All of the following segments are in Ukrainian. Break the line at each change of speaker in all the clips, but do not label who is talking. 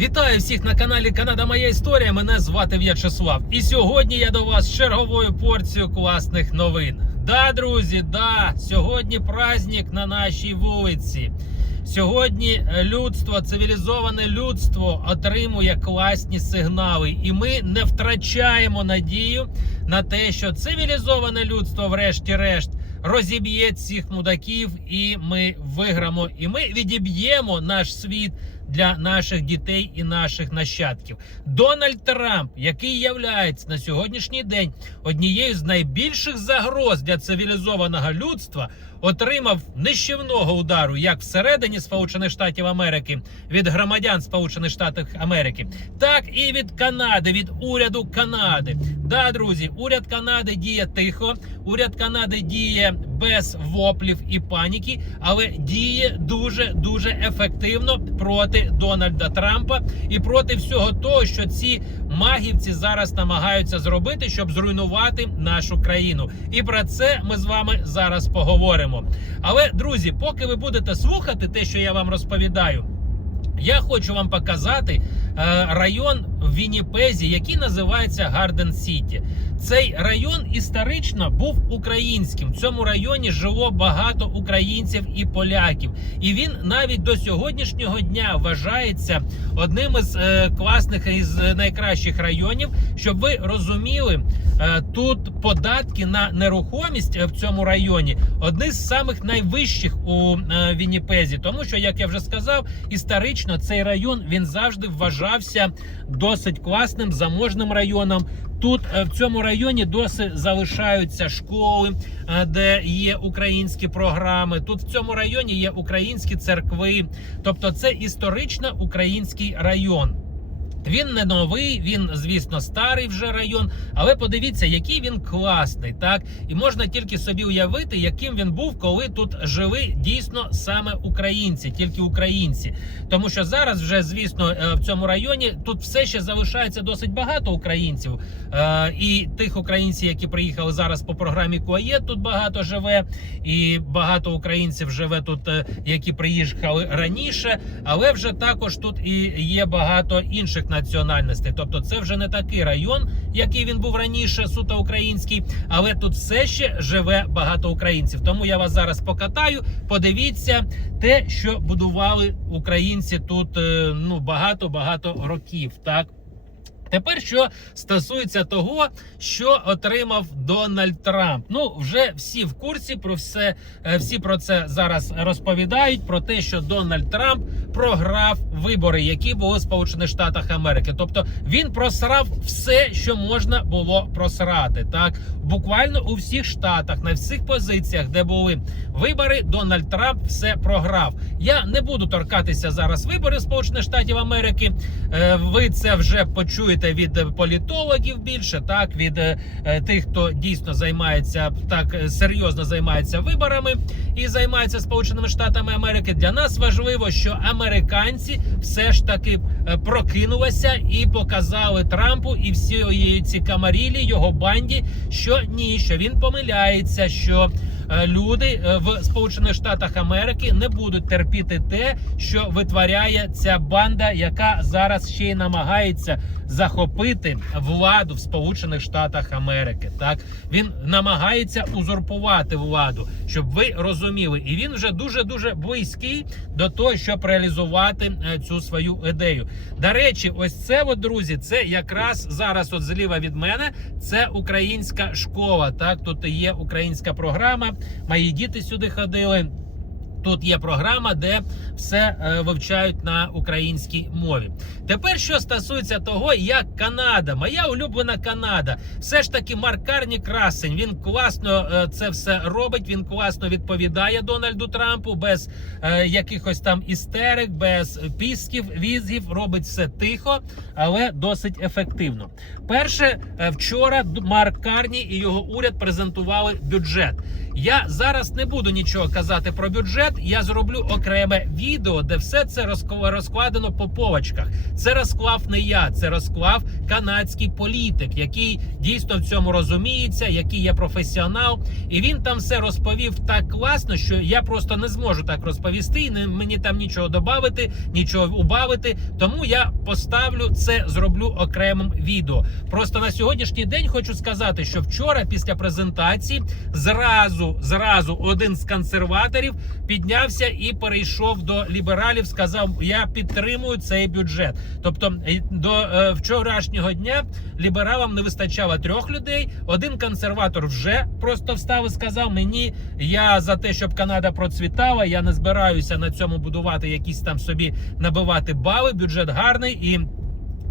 Вітаю всіх на каналі Канада Моя Історія. Мене звати В'ячеслав. І сьогодні я до вас черговою порцією класних новин. Да, друзі, да, сьогодні праздник на нашій вулиці. Сьогодні е, людство, цивілізоване людство отримує класні сигнали, і ми не втрачаємо надію на те, що цивілізоване людство, врешті-решт, розіб'є цих мудаків, і ми виграмо. І ми відіб'ємо наш світ для наших дітей і наших нащадків. Дональд Трамп, який являється на сьогоднішній день однією з найбільших загроз для цивілізованого людства, отримав нищівного удару як всередині Сполучених Штатів Америки від громадян Сполучених Штатів Америки, так і від Канади, від уряду Канади. Да, друзі, уряд Канади діє тихо, уряд Канади діє без воплів і паніки, але діє дуже дуже ефективно проти Дональда Трампа і проти всього того, що ці магівці зараз намагаються зробити, щоб зруйнувати нашу країну. І про це ми з вами зараз поговоримо. Але друзі, поки ви будете слухати те, що я вам розповідаю. Я хочу вам показати е, район в Вінніпезі, який називається Гарден Сіті. Цей район історично був українським. В цьому районі жило багато українців і поляків, і він навіть до сьогоднішнього дня вважається одним із е, класних із найкращих районів. Щоб ви розуміли, е, тут податки на нерухомість в цьому районі одні з самих найвищих у е, Вінніпезі, тому що, як я вже сказав, історично цей район він завжди вважався досить класним заможним районом. Тут е, в цьому районі досі залишаються школи, е, де є українські програми. Тут в цьому районі є українські церкви. Тобто, це історично український район. Він не новий, він, звісно, старий вже район. Але подивіться, який він класний, так і можна тільки собі уявити, яким він був, коли тут жили дійсно саме українці, тільки українці. Тому що зараз, вже звісно, е, в цьому районі тут все ще залишається досить багато українців. Е, І тих українців, які приїхали зараз по програмі КОАЄ, тут багато живе, і багато українців живе тут, е, які приїхали раніше. Але вже також тут і є багато інших національностей. Тобто, це вже не такий район, який він був раніше, суто український, але тут все ще живе багато українців. Тому я вас зараз покатаю. Подивіться те, що будували українці тут е, ну багато багато років. Так. Тепер що стосується того, що отримав Дональд Трамп. Ну вже всі в курсі про все, е, всі про це зараз розповідають. Про те, що Дональд Трамп програв вибори, які були в Сполучених Штатах Америки. Тобто він просрав все, що можна було просрати. Так буквально у всіх штатах, на всіх позиціях, де були вибори, Дональд Трамп все програв. Я не буду торкатися зараз виборів Сполучених Штатів Америки. Е, Ви це вже почуєте від політологів більше, так від е, е, тих, хто дійсно займається так е, серйозно займається виборами і займається Сполученими Штатами Америки. Для нас важливо, що американці все ж таки е, прокинулися і показали Трампу і всієї ці камарілі його банді, що ні, що він помиляється, що е, люди е, в Сполучених Штатах Америки не будуть терпіти те, що витворяє ця банда, яка зараз ще й намагається захопити владу в Сполучених Штатах Америки. Так він намагається узурпувати владу, щоб ви розуміли, і він вже дуже дуже близький до того, щоб реалізувати е, цю свою ідею. До речі, ось це, от, друзі, це якраз зараз, от зліва від мене, це українська школа. Так, тут є українська програма. Мої діти сюди ходили. Тут є програма, де все е, вивчають на українській мові. Тепер, що стосується того, як Канада, моя улюблена Канада, все ж таки Марк Карні красень. Він класно е, це все робить. Він класно відповідає Дональду Трампу без е, якихось там істерик, без пісків, візгів. Робить все тихо, але досить ефективно. Перше, е, вчора Марк Карні і його уряд презентували бюджет. Я зараз не буду нічого казати про бюджет. Я зроблю окреме відео, де все це розк- розкладено по полочках. Це розклав не я, це розклав канадський політик, який дійсно в цьому розуміється, який є професіонал, і він там все розповів так класно, що я просто не зможу так розповісти. Не мені там нічого додати, нічого убавити. Тому я поставлю це, зроблю окремим відео. Просто на сьогоднішній день хочу сказати, що вчора, після презентації, зразу зразу один з консерваторів піднявся і перейшов до лібералів. Сказав: Я підтримую цей бюджет. Тобто е, до е, вчорашнього дня лібералам не вистачало трьох людей. Один консерватор вже просто встав і сказав: Мені я за те, щоб Канада процвітала. Я не збираюся на цьому будувати якісь там собі набивати бали. Бюджет гарний і.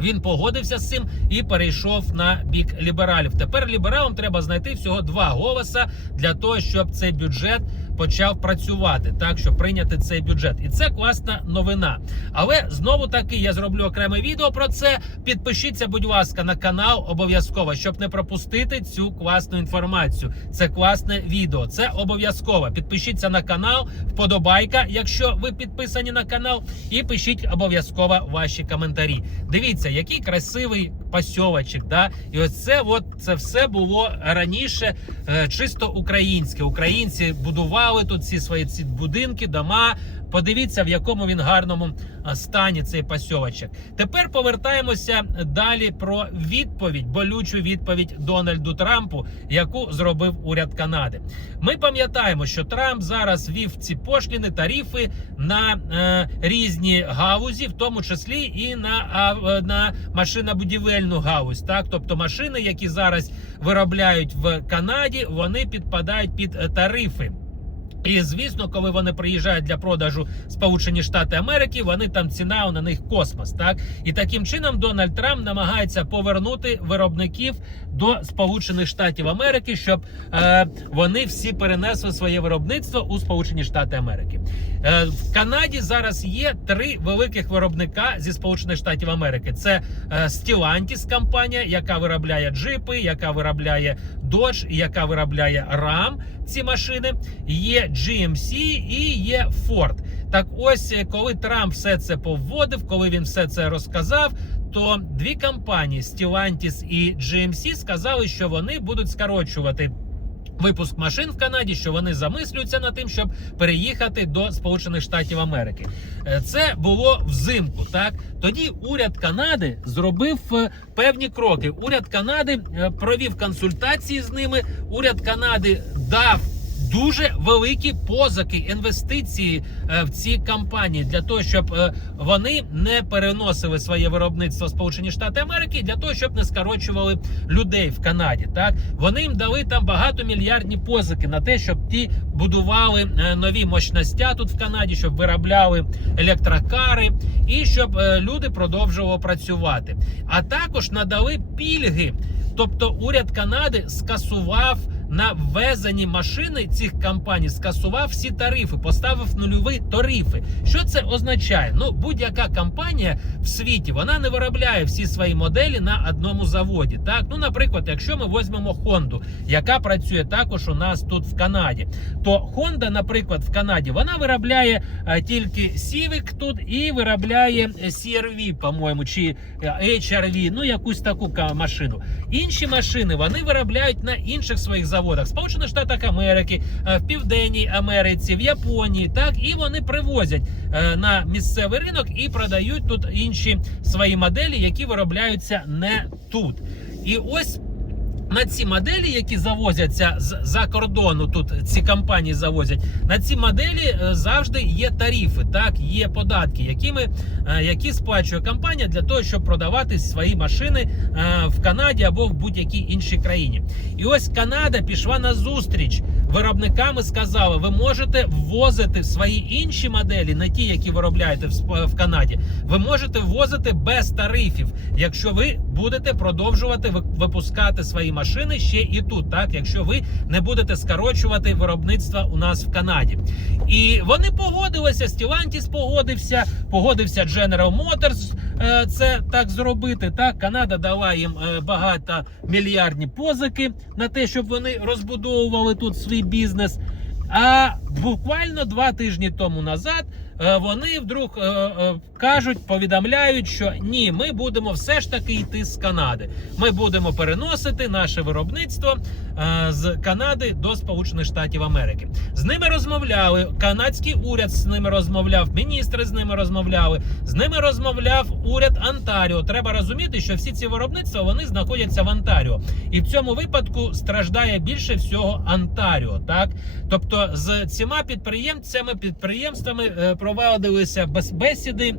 Він погодився з цим і перейшов на бік лібералів. Тепер лібералам треба знайти всього два голоса для того, щоб цей бюджет почав працювати, так щоб прийняти цей бюджет. І це класна новина. Але знову таки я зроблю окреме відео про це. Підпишіться, будь ласка, на канал обов'язково, щоб не пропустити цю класну інформацію. Це класне відео. Це обов'язково. Підпишіться на канал, вподобайка, якщо ви підписані на канал, і пишіть обов'язково ваші коментарі. Дивіться, який красивий пасьовочок, да, і ось це, от це все було раніше е, чисто українське. Українці будували тут ці свої ці будинки, дома. Подивіться, в якому він гарному стані цей пасьовочок. Тепер повертаємося далі про відповідь, болючу відповідь Дональду Трампу, яку зробив уряд Канади. Ми пам'ятаємо, що Трамп зараз вів ці пошліни, тарифи на е, різні галузі, в тому числі і на, а, на машинобудівельну галузь. Так, тобто машини, які зараз виробляють в Канаді, вони підпадають під е, тарифи. І звісно, коли вони приїжджають для продажу Сполучені Штати Америки, вони там ціна на них космос. Так і таким чином Дональд Трамп намагається повернути виробників до Сполучених Штатів Америки, щоб е, вони всі перенесли своє виробництво у Сполучені Штати Америки. Е, в Канаді зараз є три великих виробника зі Сполучених Штатів Америки. Це е, Stellantis компанія, яка виробляє джипи, яка виробляє Dodge, яка виробляє RAM, ці машини. Є GMC і є Ford. Так ось, е, коли Трамп все це поводив, коли він все це розказав. То дві компанії Stellantis і GMC сказали, що вони будуть скорочувати випуск машин в Канаді, що вони замислюються над тим, щоб переїхати до Сполучених Штатів Америки. Е, Це було взимку. Так тоді уряд Канади зробив е, певні кроки. Уряд Канади е, провів консультації з ними. Уряд Канади дав. Дуже великі позики інвестиції е, в ці компанії для того, щоб е, вони не переносили своє виробництво в Сполучені Штати Америки, для того, щоб не скорочували людей в Канаді. Так вони їм дали там багатомільярдні позики на те, щоб ті будували е, нові мощностя тут в Канаді, щоб виробляли електрокари і щоб люди продовжували працювати. А також надали пільги. Тобто уряд Канади скасував на ввезені машини цих компаній, скасував всі тарифи, поставив нульові тарифи. Що це означає? Ну, будь-яка компанія в світі вона не виробляє всі свої моделі на одному заводі. Так, ну, наприклад, якщо ми візьмемо Honda, яка працює також у нас тут в Канаді, то Honda, наприклад, в Канаді вона виробляє е, тільки Civic тут і виробляє е, CRV, по-моєму, чи е, HRV, ну якусь таку машину. Інші машини вони виробляють на інших своїх заводах, в Сполучених Штатах Америки, е, в Південній Америці, в Японії, так і вони привозять е, на місцевий ринок і продають тут інші свої моделі, які виробляються не тут. І ось на ці моделі, які завозяться з за кордону, тут ці компанії завозять. На ці моделі е, завжди є тарифи, так є податки, які, ми, які сплачує компанія для того, щоб продавати свої машини е, в Канаді або в будь-якій іншій країні. І ось Канада пішла на зустріч виробниками. Сказала, ви можете ввозити свої інші моделі, не ті, які виробляєте в, в Канаді. Ви можете ввозити без тарифів, якщо ви будете продовжувати випускати свої машини ще і тут, так якщо ви не будете скорочувати виробництво у нас в Канаді. І вони погодилися. Stellantis погодився, погодився General Motors, це так зробити. Так, Канада дала їм е, багато мільярдні позики на те, щоб вони розбудовували тут свій бізнес. А буквально два тижні тому назад е, вони вдруг е, е, кажуть, повідомляють, що ні, ми будемо все ж таки йти з Канади. Ми будемо переносити наше виробництво з Канади до Сполучених Штатів Америки. З ними розмовляли. Канадський уряд з ними розмовляв, міністри з ними розмовляли. З ними розмовляв уряд Онтаріо. Треба розуміти, що всі ці виробництва вони знаходяться в Онтаріо, і в цьому випадку страждає більше всього Онтаріо. Так, тобто з цими підприємцями, підприємствами е, проводилися бесіди.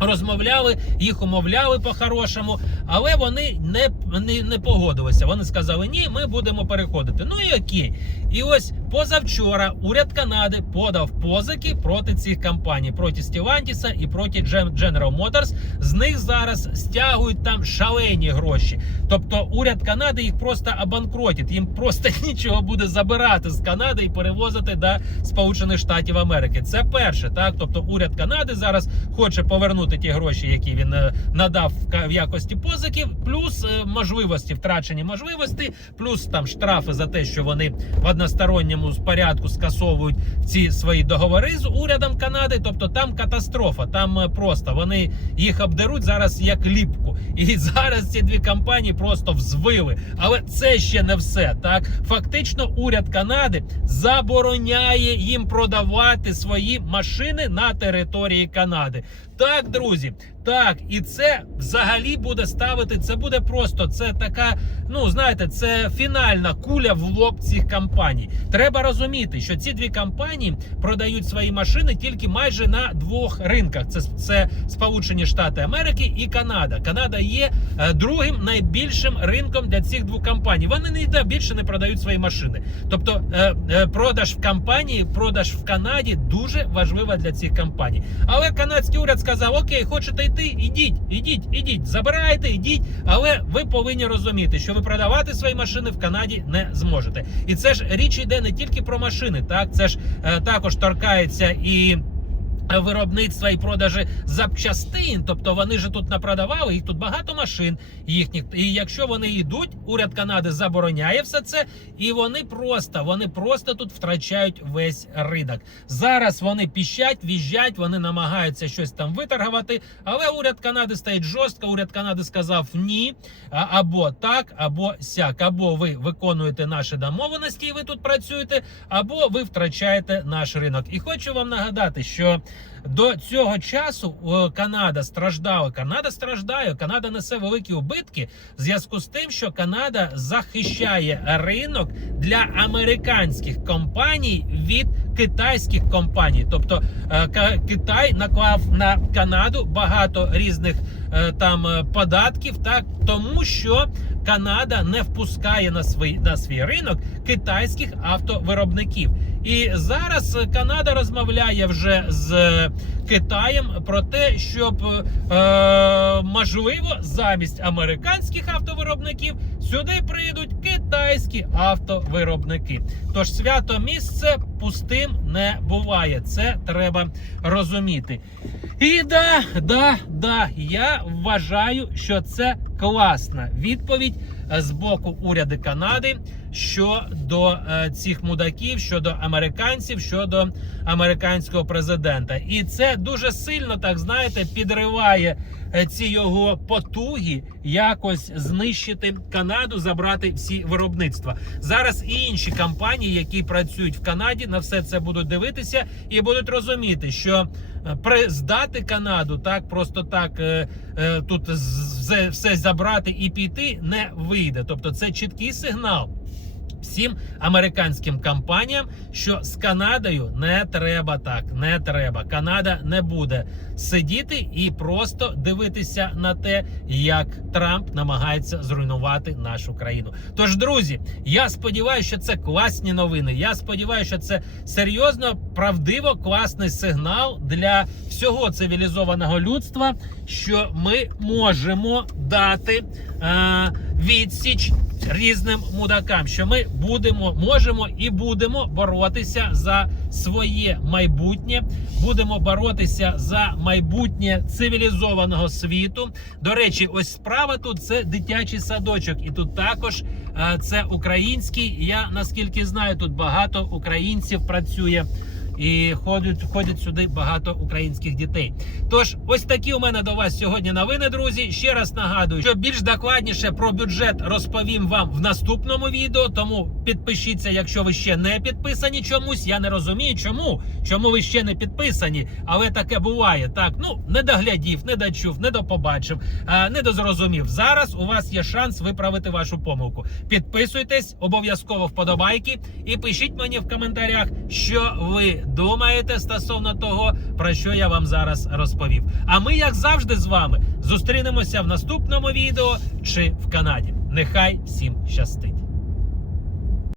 Розмовляли, їх умовляли по-хорошому, але вони не, не, не погодилися. Вони сказали, ні, ми будемо переходити. Ну і окей. І ось позавчора уряд Канади подав позики проти цих компаній, проти Стівантіса і проти Gen- General Motors. З них зараз стягують там шалені гроші. Тобто уряд Канади їх просто обанкротить. Їм просто нічого буде забирати з Канади і перевозити до Сполучених Штатів Америки. Це перше, так. Тобто уряд Канади зараз хоче повернути ті гроші, які він е, надав в якості позиків, плюс е, можливості, втрачені можливості, плюс там штрафи за те, що вони в односторонньому порядку скасовують ці свої договори з урядом Канади. Тобто там катастрофа, там е, просто вони їх обдеруть зараз як ліпку. І зараз ці дві компанії просто взвили. Але це ще не все. Так фактично, уряд Канади забороняє їм продавати свої машини на території Канади. Так, друзі, так, і це взагалі буде ставити. Це буде просто це така. Ну знаєте, це фінальна куля в лоб цих компаній. Треба розуміти, що ці дві компанії продають свої машини тільки майже на двох ринках: це, це Сполучені Штати Америки і Канада. Канада є е, другим найбільшим ринком для цих двох компаній. Вони ніде більше не продають свої машини. Тобто, е, е, продаж в компанії, продаж в Канаді дуже важлива для цих компаній. Але канадський уряд сказав: Окей, хочете йти, ідіть, ідіть, ідіть, забирайте, ідіть. Але ви повинні розуміти, що ви продавати свої машини в Канаді не зможете. І це ж річ йде не тільки про машини, так це ж е, також торкається і. Виробництва і продажі запчастин, тобто вони ж тут напродавали, їх тут багато машин їхніх. І якщо вони йдуть, уряд Канади забороняє все це, і вони просто вони просто тут втрачають весь ринок. Зараз вони піщать, віжджать, вони намагаються щось там виторгувати. Але уряд Канади стоїть жорстко. Уряд Канади сказав ні, або так, або сяк. Або ви виконуєте наші домовленості, і ви тут працюєте, або ви втрачаєте наш ринок. І хочу вам нагадати, що. До цього часу Канада страждала. Канада страждає. Канада несе великі убитки в зв'язку з тим, що Канада захищає ринок для американських компаній від китайських компаній. Тобто е, Китай наклав на Канаду багато різних е, там е, податків, так тому що Канада не впускає на свій на свій ринок китайських автовиробників. І зараз Канада розмовляє вже з е, Китаєм про те, щоб е, можливо замість американських автовиробників сюди прийдуть китайські автовиробники. Тож свято місце пустим не буває. Це треба розуміти. І да, да, да, я вважаю, що це класна відповідь з боку уряду Канади щодо е, цих мудаків, щодо американців, щодо американського президента. І це дуже сильно, так знаєте, підриває е, ці його потуги якось знищити Канаду, забрати всі виробництва. Зараз і інші компанії, які працюють в Канаді, на все це будуть дивитися і будуть розуміти, що е, при здати Канаду так просто так е, е, тут все, забрати і піти не вийде. Тобто, це чіткий сигнал. Всім американським компаніям, що з Канадою не треба так, не треба. Канада не буде сидіти і просто дивитися на те, як Трамп намагається зруйнувати нашу країну. Тож, друзі, я сподіваюся, що це класні новини. Я сподіваюся, що це серйозно, правдиво, класний сигнал для всього цивілізованого людства, що ми можемо дати е, відсіч різним мудакам, що ми будемо, можемо і будемо боротися за своє майбутнє, будемо боротися за майбутнє цивілізованого світу. До речі, ось справа тут це дитячий садочок, і тут також е, це український. Я наскільки знаю, тут багато українців працює. І ходять, ходять сюди багато українських дітей. Тож, ось такі у мене до вас сьогодні новини, друзі. Ще раз нагадую, що більш докладніше про бюджет розповім вам в наступному відео. Тому підпишіться, якщо ви ще не підписані чомусь. Я не розумію, чому. Чому ви ще не підписані, але таке буває. Так, ну не доглядів, не дочув, не допобачив, а, не дозрозумів. Зараз у вас є шанс виправити вашу помилку. Підписуйтесь, обов'язково вподобайки і пишіть мені в коментарях, що ви думаєте стосовно того, про що я вам зараз розповів. А ми, як завжди, з вами зустрінемося в наступному відео чи в Канаді. Нехай всім щастить!